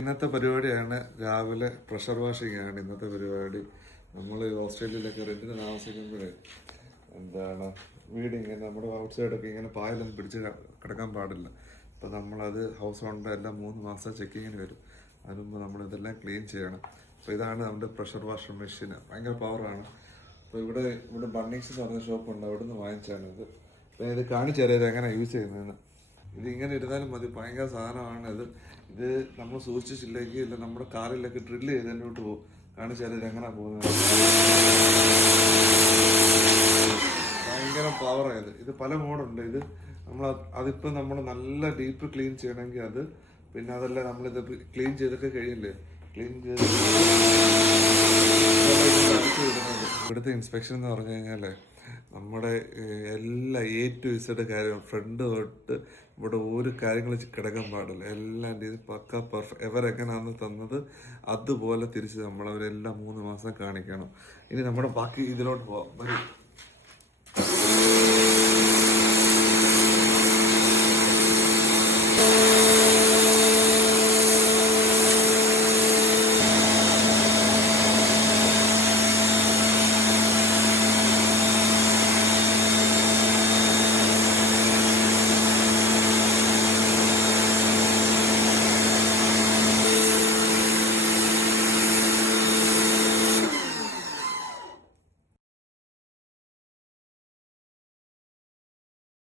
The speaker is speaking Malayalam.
ഇന്നത്തെ പരിപാടിയാണ് രാവിലെ പ്രഷർ വാഷിംഗ് ആണ് ഇന്നത്തെ പരിപാടി. നമ്മൾ ഓസ്ട്രേലിയയിലൊക്കെ റെന്റിന് താമസിക്കുമ്പോഴേ വീടിങ്ങനെ നമ്മുടെ ഔട്ട് സൈഡൊക്കെ ഇങ്ങനെ പായലൊന്നും പിടിച്ച് കിടക്കാൻ പാടില്ല. അപ്പോൾ നമ്മളത് ഹൗസ് ഓണറിൻ്റെ എല്ലാം 3 മാസം ചെക്കിങ്ങിന് വരും. അതിന് മുമ്പ് നമ്മളിതെല്ലാം ക്ലീൻ ചെയ്യണം. അപ്പോൾ ഇതാണ് നമ്മുടെ പ്രഷർ വാഷർ മെഷീൻ. ഭയങ്കര പവറാണ്. അപ്പോൾ ഇവിടെ ബണ്ണീസ് എന്ന് പറഞ്ഞ ഷോപ്പുണ്ട്, അവിടെ നിന്ന് വാങ്ങിച്ചാണ് ഇത്. അപ്പോൾ ഇത് കാണിച്ചു തരാം എങ്ങനെ യൂസ് ചെയ്യുന്നതെന്ന്. ഇതിങ്ങനെ ഇരുന്നാലും മതി, ഭയങ്കര സാധനമാണ് ഇത്. ഇത് നമ്മൾ സൂക്ഷിച്ചില്ലെങ്കിൽ ഇല്ല നമ്മുടെ കാറിലൊക്കെ ഡ്രില്ല് ചെയ്തതിലോട്ട് പോകും. കാണിച്ചാൽ എങ്ങനെ പോകുന്നത്. ഭയങ്കര പവറായത്. ഇത് പല മോഡുണ്ട്. ഇത് അതിപ്പോൾ നമ്മൾ നല്ല ഡീപ്പ് ക്ലീൻ ചെയ്യണമെങ്കിൽ അത്, പിന്നെ അതല്ല നമ്മളിത് ക്ലീൻ ചെയ്തൊക്കെ കഴിയില്ലേ, ക്ലീൻ ചെയ്ത് ഇവിടുത്തെ ഇൻസ്പെക്ഷൻ എന്ന് പറഞ്ഞു കഴിഞ്ഞാൽ നമ്മുടെ എല്ലാ A to Z കാര്യം, ഫ്രണ്ട് തൊട്ട് ഇവിടെ ഒരു കാര്യങ്ങൾ കിടക്കാൻ പാടില്ല. എല്ലാം ഇത് പക്ക എവരെങ്ങനെയാണെന്ന് തന്നത് അതുപോലെ തിരിച്ച് നമ്മളവരെല്ലാം 3 മാസം കാണിക്കണം. ഇനി നമ്മുടെ ബാക്കി ഇതിലോട്ട് പോവാം.